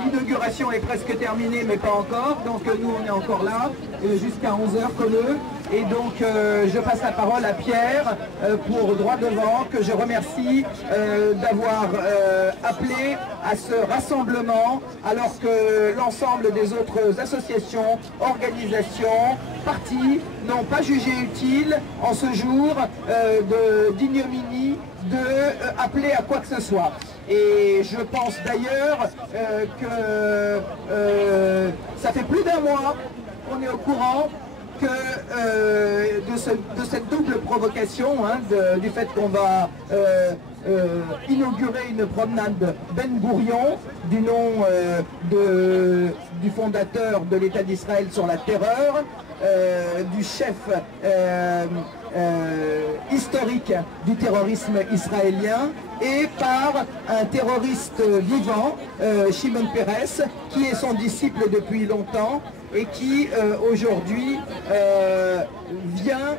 L'inauguration est presque terminée, mais pas encore. Donc nous, on est encore là, jusqu'à 11 h comme eux. Et donc, je passe la parole à Pierre pour droit devant, que je remercie d'avoir appelé à ce rassemblement, alors que l'ensemble des autres associations, organisations, partis n'ont pas jugé utile en ce jour d'ignominie d'appeler à quoi que ce soit. Et je pense d'ailleurs que ça fait plus d'1 mois qu'on est au courant que de cette double provocation, hein, du fait qu'on va inaugurer une promenade Ben Gourion du nom du fondateur de l'État d'Israël sur la terreur, du chef historique du terrorisme israélien, et par un terroriste vivant, Shimon Peres, qui est son disciple depuis longtemps et qui aujourd'hui vient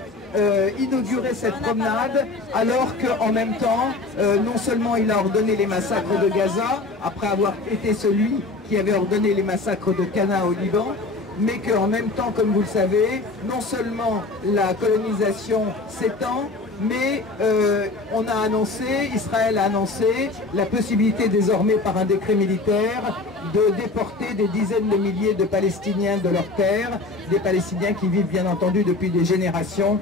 inaugurer cette promenade, alors qu'en même temps, non seulement il a ordonné les massacres de Gaza, après avoir été celui qui avait ordonné les massacres de Cana au Liban, mais qu'en même temps, comme vous le savez, non seulement la colonisation s'étend, mais Israël a annoncé la possibilité désormais par un décret militaire de déporter des dizaines de milliers de Palestiniens de leurs terres, des Palestiniens qui vivent bien entendu depuis des générations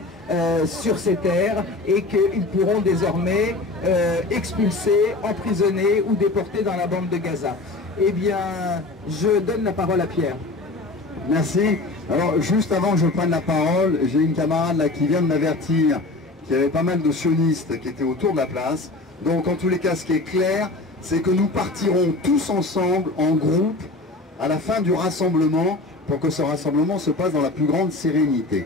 sur ces terres, et qu'ils pourront désormais expulser, emprisonner ou déporter dans la bande de Gaza. Eh bien, je donne la parole à Pierre. Merci. Alors, juste avant que je prenne la parole, j'ai une camarade là qui vient de m'avertir qu'il y avait pas mal de sionistes qui étaient autour de la place. Donc, en tous les cas, ce qui est clair, c'est que nous partirons tous ensemble, en groupe, à la fin du rassemblement, pour que ce rassemblement se passe dans la plus grande sérénité.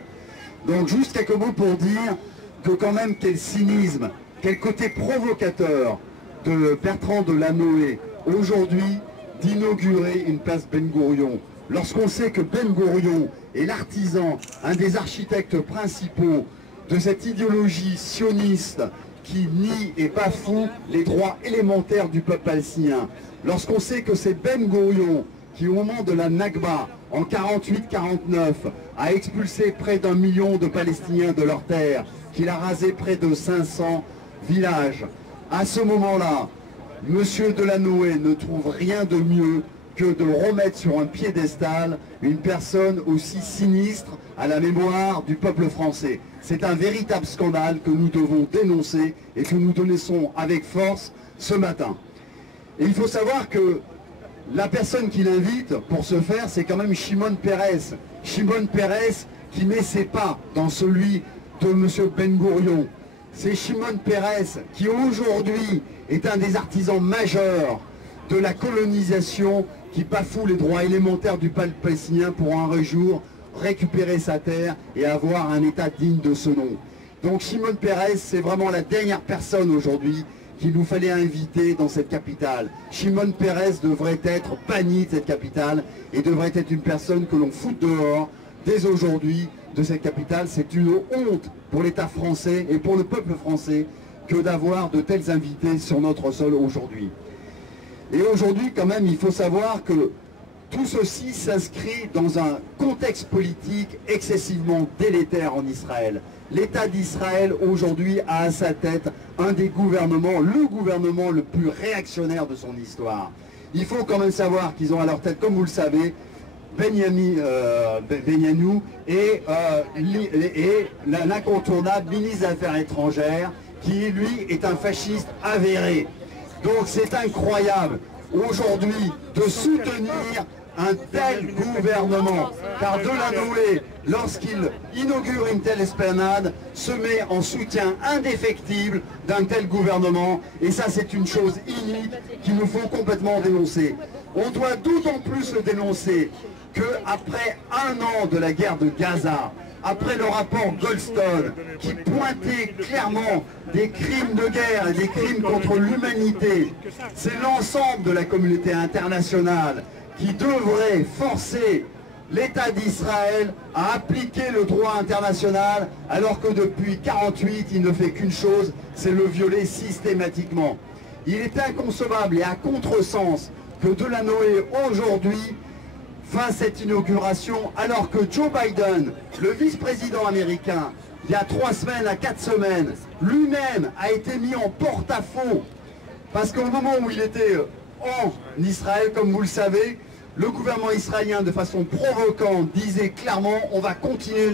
Donc, juste quelques mots pour dire que quand même, quel cynisme, quel côté provocateur de Bertrand Delanoë, aujourd'hui, d'inaugurer une place Ben Gourion. Lorsqu'on sait que Ben Gourion est l'artisan, un des architectes principaux de cette idéologie sioniste qui nie et bafoue les droits élémentaires du peuple palestinien. Lorsqu'on sait que c'est Ben Gourion qui, au moment de la Nakba, en 48-49, a expulsé près d'1 million de Palestiniens de leurs terres, qu'il a rasé près de 500 villages. À ce moment-là, M. Delanoë ne trouve rien de mieux que de remettre sur un piédestal une personne aussi sinistre à la mémoire du peuple français. C'est un véritable scandale que nous devons dénoncer et que nous dénonçons avec force ce matin. Et il faut savoir que la personne qui l'invite pour ce faire, c'est quand même Shimon Peres. Shimon Peres qui met ses pas dans celui de M. Ben Gourion. C'est Shimon Peres qui aujourd'hui est un des artisans majeurs de la colonisation, qui bafoue les droits élémentaires du peuple palestinien pour un jour récupérer sa terre et avoir un État digne de ce nom. Donc Shimon Peres, c'est vraiment la dernière personne aujourd'hui qu'il nous fallait inviter dans cette capitale. Shimon Peres devrait être banni de cette capitale et devrait être une personne que l'on fout dehors dès aujourd'hui de cette capitale. C'est une honte pour l'État français et pour le peuple français que d'avoir de tels invités sur notre sol aujourd'hui. Et aujourd'hui, quand même, il faut savoir que tout ceci s'inscrit dans un contexte politique excessivement délétère en Israël. L'État d'Israël, aujourd'hui, a à sa tête un des gouvernements, le gouvernement le plus réactionnaire de son histoire. Il faut quand même savoir qu'ils ont à leur tête, comme vous le savez, Benyamin et l'incontournable ministre des Affaires étrangères, qui, lui, est un fasciste avéré. Donc c'est incroyable aujourd'hui de soutenir un tel gouvernement, car Delanoë, lorsqu'il inaugure une telle esplanade, se met en soutien indéfectible d'un tel gouvernement, et ça c'est une chose inique qu'il nous faut complètement dénoncer. On doit d'autant plus le dénoncer qu'après 1 an de la guerre de Gaza, après le rapport Goldstone, qui pointait clairement des crimes de guerre et des crimes contre l'humanité, c'est l'ensemble de la communauté internationale qui devrait forcer l'État d'Israël à appliquer le droit international, alors que depuis 1948, il ne fait qu'une chose, c'est le violer systématiquement. Il est inconcevable et à contresens que Delano aujourd'hui fasse cette inauguration alors que Joe Biden, le vice-président américain, il y a 3 semaines à 4 semaines, lui-même a été mis en porte-à-faux parce qu'au moment où il était en Israël, comme vous le savez, le gouvernement israélien, de façon provocante, disait clairement on va continuer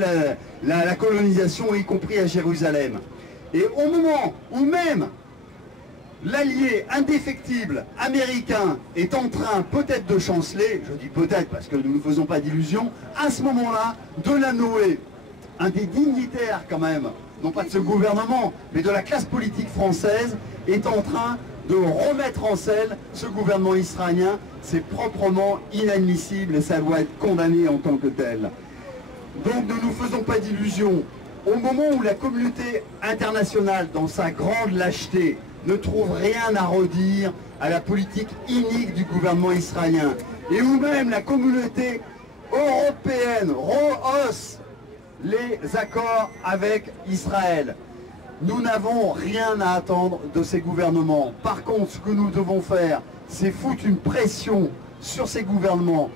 la colonisation, y compris à Jérusalem. Et au moment où même l'allié indéfectible américain est en train peut-être de chanceler, je dis peut-être parce que nous ne faisons pas d'illusions, à ce moment-là, Delano, un des dignitaires quand même, non pas de ce gouvernement, mais de la classe politique française, est en train de remettre en selle ce gouvernement israélien. C'est proprement inadmissible et ça doit être condamné en tant que tel. Donc ne nous faisons pas d'illusions. Au moment où la communauté internationale, dans sa grande lâcheté, ne trouve rien à redire à la politique inique du gouvernement israélien, et où même la communauté européenne rehausse les accords avec Israël, nous n'avons rien à attendre de ces gouvernements. Par contre, ce que nous devons faire, c'est foutre une pression sur ces gouvernements,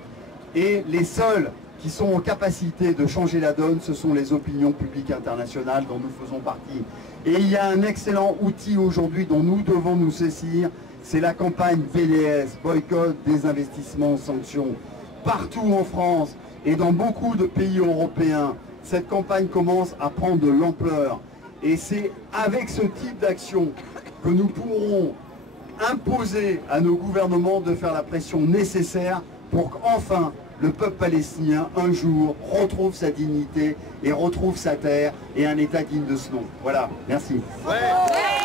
et les seuls qui sont en capacité de changer la donne, ce sont les opinions publiques internationales dont nous faisons partie. Et il y a un excellent outil aujourd'hui dont nous devons nous saisir, c'est la campagne BDS, boycott, désinvestissement, sanctions. Partout en France et dans beaucoup de pays européens, cette campagne commence à prendre de l'ampleur. Et c'est avec ce type d'action que nous pourrons imposer à nos gouvernements de faire la pression nécessaire pour qu'enfin le peuple palestinien, un jour, retrouve sa dignité et retrouve sa terre et un État digne de ce nom. Voilà, merci. Ouais.